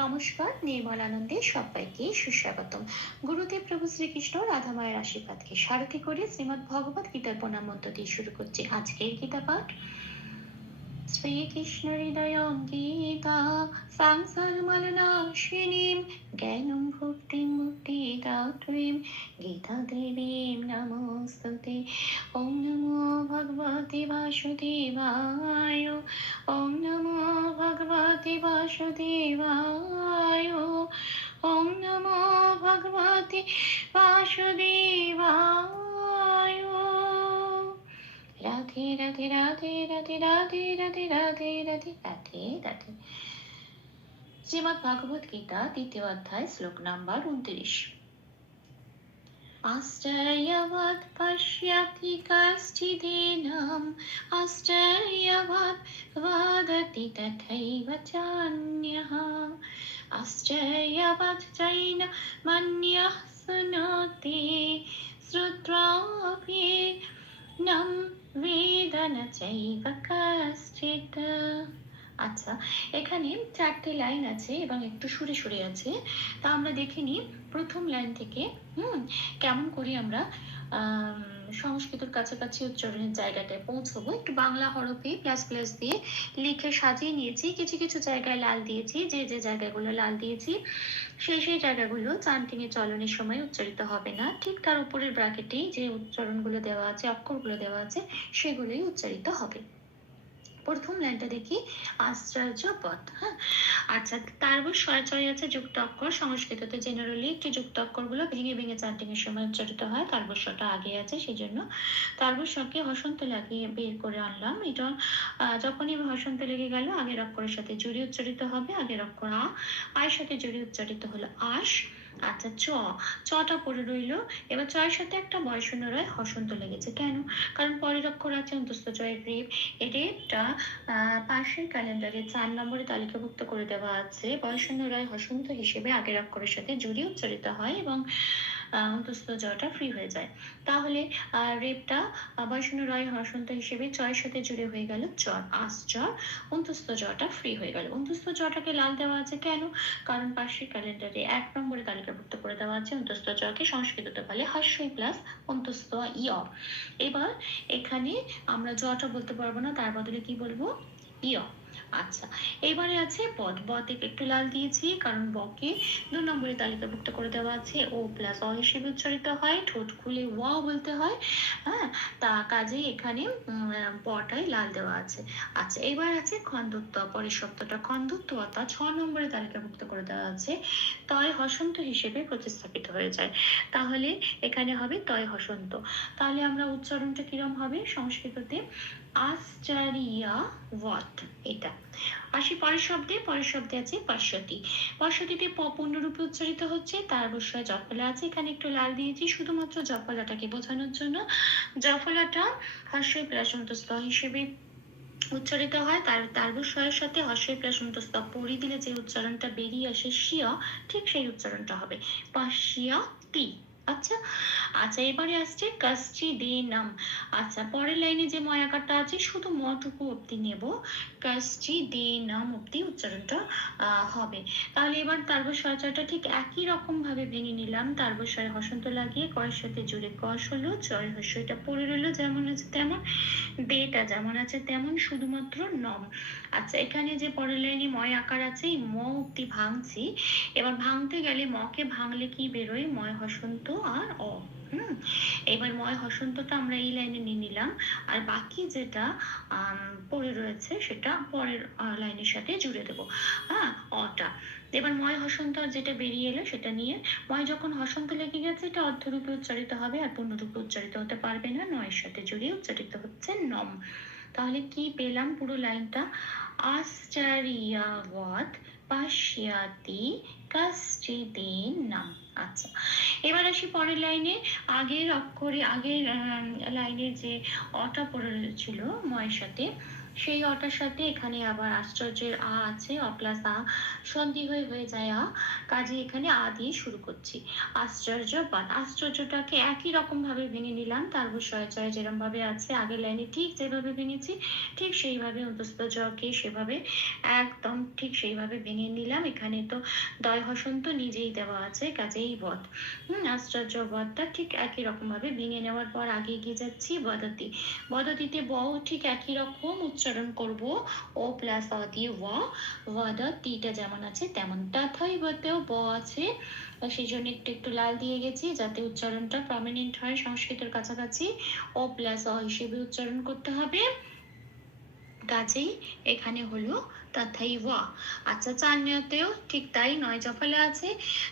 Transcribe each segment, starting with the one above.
নমস্কার, নির্মল আনন্দে সবাইকে সুস্বাগতম। গুরুদেব প্রভু শ্রীকৃষ্ণ, রাধামায়ের আশীর্বাদকে সারথি করে শ্রীমদ্ ভগবত গীতার প্রণাম মন্ত্র দিয়ে শুরু করছি আজকের গীতা পাঠ। শ্রীকৃষ্ণ হৃদয় গীতা, সংসার মালনাশিনীম জ্ঞানম ভক্তিম মুক্তি দাত্রীম গীতা দেবীম নমস্তুতে। ওম নমো ভগবতে বাসুদেবায়, ওম নমো ভগবতে বাসুদেবায়। বাসুদেবায় রাধে রাধে রাধে রাধে রাধে রাধে রাধে রাধে রাধে রাধে শ্রীমদ ভগবত গীতা দ্বিতীয় অধ্যায় শ্লোক নাম্বার উনত্রিশ आश्चर्यवत् पश्यति कश्चिदेनम् आश्चर्यवत् वदति तथैव चान्यः आश्चर्यवत् चैन मन्यः शृणोति श्रुत्वापि नं वेद न चैव कश्चित् আচ্ছা এখানে চারটে লাইন আছে এবং একটু সুরে সুরে আছে তা আমরা দেখে নিই প্রথম লাইন থেকে হুম কেমন করে আমরা আম, সংস্কৃতর কাছাকাছি উচ্চারণের জায়গাটায় পৌঁছবো। একটু বাংলা হরফে প্লাস প্লাস দিয়ে লিখে সাজিয়ে নিয়েছি। কিছু কিছু জায়গায় লাল দিয়েছি, যে যে জায়গাগুলো লাল দিয়েছি, সেই সেই জায়গাগুলো চান্টিং এর চলনের সময় উচ্চারিত হবে না। ঠিক তার উপরের ব্র্যাকেটেই যে উচ্চারণগুলো দেওয়া আছে, অক্ষরগুলো দেওয়া আছে, সেগুলোই উচ্চারিত হবে। প্রথম লাইনটা দেখি, আশ্চর্য পথ হ্যাঁ? আচ্ছা তারপর ছয় আছে যুক্ত অক্ষর, সংস্কৃততে জেনারেলি একটি যুক্ত অক্ষরগুলো ভেঙে ভেঙে চান্টিং এর সময় উচ্চারিত হয় তারবস্বটা আগে আছে সেই জন্য তারপর তারবস্বকে হসন্ত লাগিয়ে বের করে আনলাম, এটা যখনই হসন্ত লেগে গেল, আগের অক্ষরের সাথে জুড়ে উচ্চারিত হবে, আগের অক্ষর আ, আয়ের সাথে জুড়ে উচ্চারিত হলো আশ আচ্ছা চ। চটা পড়ে রইল। এবার চয়ের সাথে একটা বয়শূন্য রয় হসন্ত লেগেছে। কেন? কারণ পরের অক্ষর আছে অন্তস্থ চয়ের রেপ এই রেপটা পাশের ক্যালেন্ডারে চার নম্বরে তালিকাভুক্ত করে দেওয়া আছে। বয়সন্য রায় হসন্ত হিসেবে আগের অক্ষরের সাথে জুড়ে উচ্চারিত হয় এবং অন্তস্থ জটা ফ্রি হয়ে যায়। তাহলে রেপটা বয়সন্য রয় হসন্ত হিসেবে চয়ের সাথে জুড়ে হয়ে গেল চর আস চর অন্তস্থ জটা ফ্রি হয়ে গেল। অন্তস্থ জটাকে লাল দেওয়া আছে কেন? কারণ পাশের ক্যালেন্ডারে এক নম্বরে তালিকাভুক্ত করে দেওয়া আছে অন্তস্থ জকে সংস্কৃততে বলে হাস্যই প্লাস অন্তস্থ ইয়। এবার এখানে আমরা জটা বলতে পারব না, তার বদলে কি বলব? ইয়। আচ্ছা এবারে আছে পদ বতে একটু লাল দিয়েছি, কারণ বকে দু নম্বরে তালিকাভুক্ত করে দেওয়া আছে। ও প্লাস অ হিসেবে উচ্চারিত হয়, ঠোঁট খুলে ওয়া বলতে হয় হ্যাঁ? তা কাজেই এখানে বটাই লাল দেওয়া আছে। আচ্ছা এবার আছে খন্দত্ব পরের শব্দটা খন্দত্ব অর্থাৎ ছ নম্বরে তালিকাভুক্ত করে দেওয়া আছে। তয় হসন্ত হিসেবে প্রতিস্থাপিত হয়ে যায়। তাহলে এখানে হবে তয় হসন্ত। তাহলে আমরা উচ্চারণটা কিরম হবে? সংস্কৃততে আশ্চর্যা ওয়াট এটা। আসি পরের শব্দে পরের শব্দে আছে পাশ্বতী পাশ্বতীতে প পূর্ণরূপে উচ্চারিত হচ্ছে, তার অবশ্যই জফলা আছে। এখানে একটু লাল দিয়েছি, শুধুমাত্র জফলাটাকে বোঝানোর জন্য। জফলাটা হাস্যই প্রাসন্তস্থ হিসেবে উচ্চারিত হয়, তার তার্বস্বয়ের সাথে হর্ষই প্রাসন্তস্থ পরি দিলে যে উচ্চারণটা বেরিয়ে আসে শিয়া ঠিক সেই উচ্চারণটা হবে। পাশিয়াতি আচ্ছা আচ্ছা এবারে আসছে কাশ্চি দে নাম। আচ্ছা পরের লাইনে যে ময়াকারটা আছে, শুধু মটুকু অব্দি নেব। কাশ্চি দে নাম অব্দি উচ্চারণটা হবে। তাহলে এবার তার্বস্বয়টা ঠিক একই রকম ভাবে ভেঙে নিলাম। তার্বস্বয় হসন্ত লাগিয়ে কয়ের সাথে জুড়ে কষ হলো জয় হস্যটা পড়ে রইল, যেমন আছে তেমন। বেটা যেমন আছে তেমন, শুধুমাত্র নম। আচ্ছা এখানে যে পরের লাইনে ময় আকার আছে, এই ম অব্দি ভাঙছি। এবার ভাঙতে গেলে মকে ভাঙলে কি বেরোয়? ময় হসন্ত আর অ, হুম? এবার ময় হসন্তটা আমরা এই লাইনে নিয়ে নিলাম। আর বাকি যেটা পড়ে রয়েছে, সেটা পরের লাইনের সাথে জুড়ে দেবো। হ্যাঁ অটা। এবার ময় হসন্ত আর যেটা বেরিয়ে এলো, সেটা নিয়ে ময় যখন হসন্ত লেগে গেছে, এটা অর্ধরূপে উচ্চারিত হবে আর পূর্ণরূপে উচ্চারিত হতে পারবে না। নয়ের সাথে জুড়ে উচ্চারিত হচ্ছে নম। তাহলে কি পেলাম পুরো লাইনটা? আশ্চর্যাবৎ পাশ্যাতি নাম। আচ্ছা এবার আসি পরের লাইনে। আগের অক্ষরে, আগের লাইনের যে অটা পড়ে ছিল ময়ের সাথে সেই অটার সাথে এখানে আবার আশ্চর্যের আ আছে, অ প্লাস আ, সন্ধি হয়ে হয়ে যায় আ। কাজে এখানে আ দিয়ে শুরু করছি। আশ্চর্যবাদ আশ্চর্যটাকে একই রকম ভাবে ভেঙে নিলাম। তার জয় যেরকম ভাবে আছে, আগের লাইনে ঠিক যেভাবে ভেঙেছি, ঠিক সেইভাবে অন্তস্থ জকে সেভাবে একদম ঠিক সেইভাবে ভেঙে নিলাম। এখানে তো দয় হসন্ত নিজেই দেওয়া আছে, কাজেই বধ হম, আশ্চর্য বধটা ঠিক একই রকম ভাবে ভেঙে নেওয়ার পর আগে এগিয়ে যাচ্ছি বদতি। বদতিতে বও ঠিক একই রকম উচ্চারণ করব। ও প্লাস অ দিয়ে ওয়া ওয়াদতিটা যেমন আছে তেমন তথাই বতেও ব আছে। সেই জন্য একটু একটু লাল দিয়ে গেছি যাতে উচ্চারণটা প্রমিনেন্ট হয় সংস্কৃতের কাছাকাছি। ও প্লাস অ হিসেবে উচ্চারণ করতে হবে। কাজেই এখানে হলো তথাই ওয়া আচ্ছা চান্যতেও ঠিক তাই নয় জফলে আছে।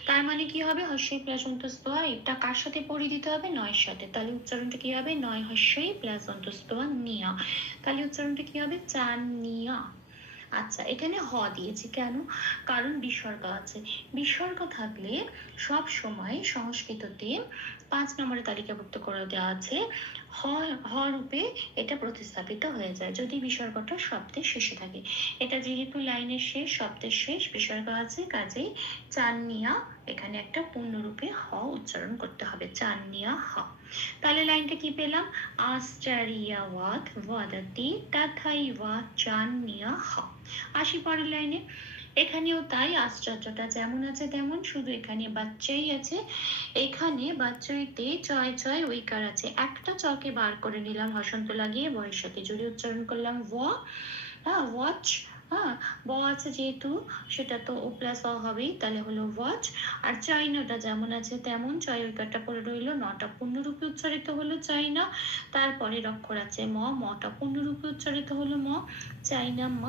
তার মানে কি হবে? হস্যই প্লাস অন্তস্থ এটা কার সাথে পড়ি দিতে হবে? নয়ের সাথে। তাহলে উচ্চারণটা কি হবে? নয় হস্যই প্লাস অন্তস্থ নিয়া। তাহলে উচ্চারণটা কি হবে? চান্নিয়া আচ্ছা এখানে হ দিয়েছি কেন? কারণ বিসর্গ আছে। বিসর্গ থাকলে সব সময় সংস্কৃততে পাঁচ নম্বরে তালিকাভুক্ত করে দেওয়া আছে, হ হ রূপে এটা প্রতিস্থাপিত হয়ে যায়। যদি বিসর্গটা শব্দের শেষে থাকে। এটা যেহেতু লাইনের শেষ, শব্দের শেষ, বিসর্গ আছে, কাজেই চান্নিয়া এখানে একটা পূর্ণরূপে হ উচ্চারণ করতে হবে। চান্নিয়া হ। তাহলে লাইনটা কি পেলাম? আশ্চর্যাওয়াত, ওয়াদাতি তথাইবা চান্নিয়া হ। আসি পরের লাইনে। এখানেও তাই আশ্চর্যটা যেমন আছে তেমন, শুধু এখানে বাচ্চাই আছে, এখানে বাচ্চাইতে ছয় ছয় উইকার আছে। একটা চকে বার করে নিলাম, হসন্ত লাগিয়ে বয়ের সাথে জুড়ে উচ্চারণ করলাম ওয়া হ্যাঁ ওয়াচ হ্যাঁ ব আছে যেহেতু, সেটা তো ও প্লাস অ হবেই, তাহলে হলো ওয়াচ আর চাইনাটা যেমন আছে তেমন ছয় ঐকারটা পড়ে রইল, নটা পূর্ণরূপে উচ্চারিত হলো চাইনা, তারপরে অক্ষর আছে ম, মটা পূর্ণরূপে উচ্চারিত হলো ম, চাইনা ম।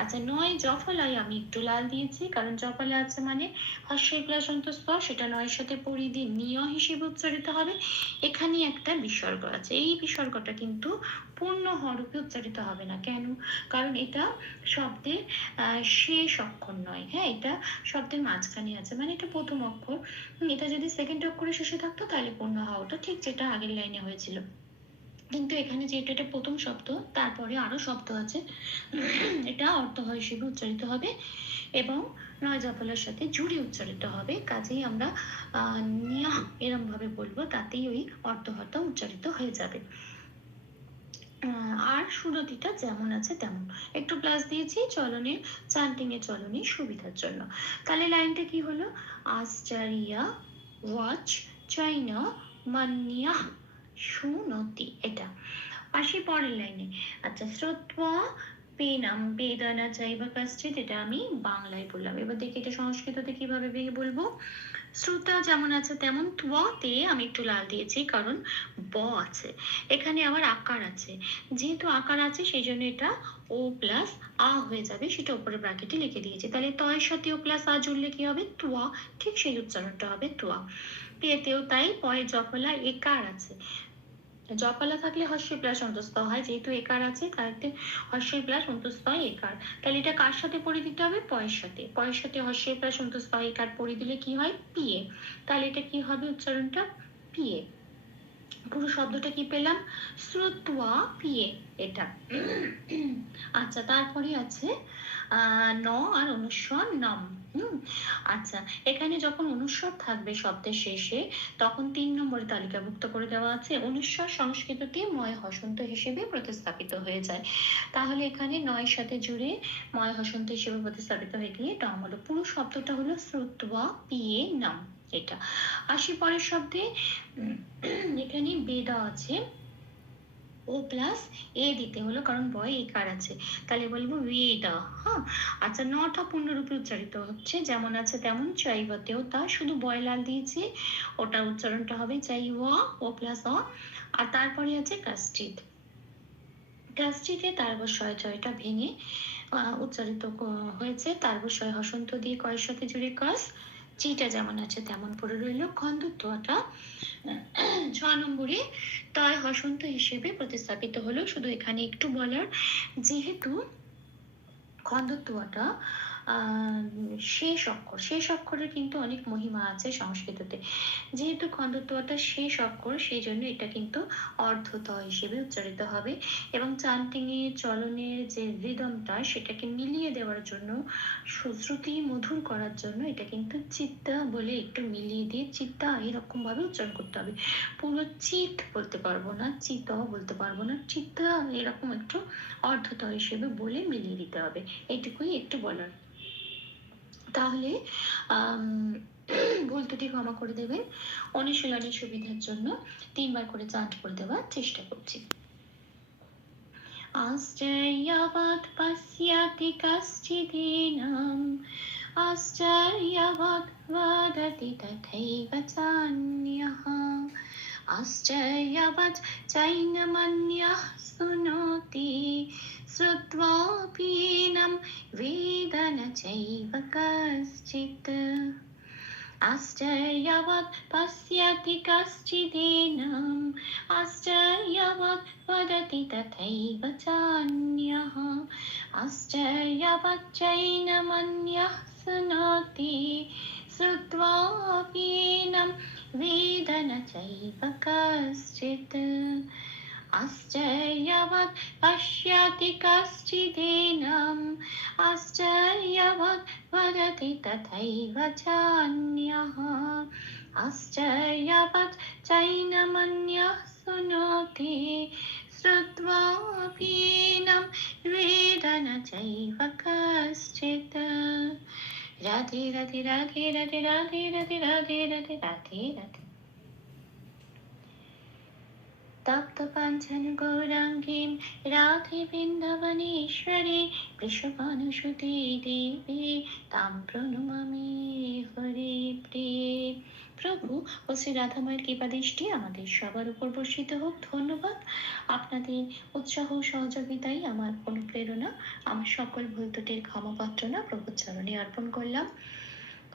আচ্ছা নয় জফলাই আমি একটু লাল দিয়েছি, কারণ জফলা আছে মানে হর্ষের প্লাস অন্তঃস্প সেটা নয়ের সাথে পড়ি দিয়ে নিয় হিসেবে উচ্চারিত হবে। এখানে একটা বিসর্গ আছে, এই বিসর্গটা কিন্তু পূর্ণ হরূপে উচ্চারিত হবে না। কেন? কারণ এটা শব্দের শেষ অক্ষর নয়। হ্যাঁ এটা শব্দের মাঝখানে আছে। মানে এটা প্রথম অক্ষর। এটা যদি সেকেন্ড অক্ষরে শেষে থাকতো, তাহলে পূর্ণ হওয়াটা ঠিক যেটা আগের লাইনে হয়েছিল। কিন্তু এখানে যেহেতু এটা প্রথম শব্দ, তারপরে আরও শব্দ আছে। এটা অর্থ হয় হিসেবে উচ্চারিত হবে এবং নয় জফলার সাথে জুড়ে উচ্চারিত হবে। কাজেই আমরা আহ নিয়া এরম ভাবে বলব। তাতেই ওই অর্থহতা উচ্চারিত হয়ে যাবে। আর সুরতিটা যেমন আছে তেমন। একটু প্লাস দিয়েছি চলনের চান্টিং এর চলনের সুবিধার জন্য। তাহলে লাইনটা কি হলো? আশ্চর্যা ওয়াচ চাইনা মান্যা সুনতি, এটা। পাশে পরের লাইনে আচ্ছা শ্রোত্বা, পেনাম, বেদনা চাইবা কাশ্চিত এটা আমি বাংলায় বললাম। এবার দেখি এটা সংস্কৃততে কীভাবে বে- বলব? শ্রোতা যেমন আছে তেমন তে আমি একটু লাল দিয়েছি, কারণ ব আছে। এখানে আবার আকার আছে। যেহেতু আকার আছে সেই জন্য এটা ও প্লাস আ হয়ে যাবে, সেটা উপরে ব্র্যাকেটে লিখে দিয়েছি। তাহলে তয়ের সাথে ও প্লাস আ জুড়লে কি হবে? তুয়া। ঠিক সেই উচ্চারণটা হবে তুয়া। পেতেও তাই পরে জফলা একার আছে? জপালা থাকলে হর্ষই প্লাস অন্তস্থ হয়, যেহেতু একার আছে তাইতে হর্ষই প্লাস অন্তস্থ হয় একার তাহলে এটা কার সাথে পড়ে দিতে হবে? পয়ের সাথে। পয়ের সাথে হর্ষই প্লাস অন্তস্থ হয় একার পড়ে দিলে কি হয়? পিয়ে তাহলে এটা কি হবে উচ্চারণটা? পিয়ে পুরো শব্দটা কি পেলাম? শ্রুত্বা পিয়ে এটা। আচ্ছা তারপরে আছে, আহ, ন আর অনুস্বর নম। আচ্ছা। এখানে যখন অনুস্বর থাকবে শব্দের শেষে, তখন তিন নম্বরে তালিকাভুক্ত করে দেওয়া আছে, অনুস্বর সংস্কৃততে ময় হসন্ত হিসেবে প্রতিস্থাপিত হয়ে যায়। তাহলে এখানে নয়ের সাথে জুড়ে ময় হসন্ত হিসেবে প্রতিস্থাপিত হয়ে গিয়ে টম হলো পুরো শব্দটা হলো শ্রুত্বা পিয়ে নাম, এটা। আসি পরের শব্দে এখানে বেদা আছে ও প্লাস এ দিতে হলো, কারণ বয় একার আছে। তাহলে বলব বেদা হ্যাঁ? আচ্ছা নটা পূর্ণরূপে উচ্চারিত হচ্ছে, যেমন আছে তেমন চাইবাতেও তা, শুধু বয় লাল দিয়েছি, ওটা উচ্চারণটা হবে চাই ও প্লাস অ, আর তারপরে আছে কাস্টিত কাস্টিতে তার বসয় জয়টা ভেঙে উচ্চারিত হয়েছে, তার বসয় হসন্ত দিয়ে কয়ের সাথে জুড়ে কাস চিটা যেমন আছে তেমন পড়ে রইল। খন্দত্বটা ছ নম্বরে তয় হসন্ত হিসেবে প্রতিস্থাপিত হলো। শুধু এখানে একটু বলার, যেহেতু খন্দত্বটা শেষ অক্ষর, শেষ অক্ষরের কিন্তু অনেক মহিমা আছে সংস্কৃততে। যেহেতু খণ্ডত্বটা শেষ অক্ষর, সেই জন্য এটা কিন্তু অর্ধত হিসেবে উচ্চারিত হবে এবং চান্টিং এর চলনের যে রিদমটা, সেটাকে মিলিয়ে দেওয়ার জন্য শ্রুতি মধুর করার জন্য এটা কিন্তু চিত্তা বলে একটু মিলিয়ে দিয়ে চিত্তা এরকম ভাবে উচ্চারণ করতে হবে। পুরো চিত বলতে পারব না, চিত বলতে পারব না, চিত্তা এরকম একটু অর্ধত হিসেবে বলে মিলিয়ে দিতে হবে। এইটুকুই একটু বলার। তাহলে আম, ভুল ত্রুটি ক্ষমা করে দেবেন অনুশীলনের সুবিধার জন্য তিনবার করে চান্ট করে দেওয়ার চেষ্টা করছি आश्चर्यवत् पश्यति कश्चिदेनम् आश्चर्यवत् वदति तथैव चान्यः आश्चर्यवत् चैनमन्यः शृणोति श्रुत्वापीनं वेद न चैव कश्चित्। आश्चर्यवत् पश्यति कश्चिदेनम् आश्चर्यवत् वदति तथैव चान्यः। आश्चर्यवच्चैनमन्यः शृणोति श्रुत्वापीनं वेद न चैव कश्चित् आश्चर्यवत् पश्यति कश्चिदेनम्। आश्चर्यवत् वदति तथैव चान्यः। आश्चर्यवत् चैनमन्यः शृणोति। श्रुत्वापीनं वेद न चैव कश्चित् ラテラテラテラテラテラテラテラテラテラテラテ তপ্ত পাঞ্চন গৌরাঙ্গীম, রাধে বৃন্দাবনেশ্বরী বৃষভানুসুতি দেবী, তাম প্রণমামি হরে প্রিয়ে। প্রভু, ও শ্রী রাধাময়ের কৃপা দৃষ্টি আমাদের সবার উপর বর্ষিত হোক, ধন্যবাদ। আপনাদের উৎসাহ সহযোগিতাই আমার অনুপ্রেরণা। আমার সকল ভুল ত্রুটির ক্ষমা প্রার্থনা প্রভুর চরণে অর্পণ করলাম।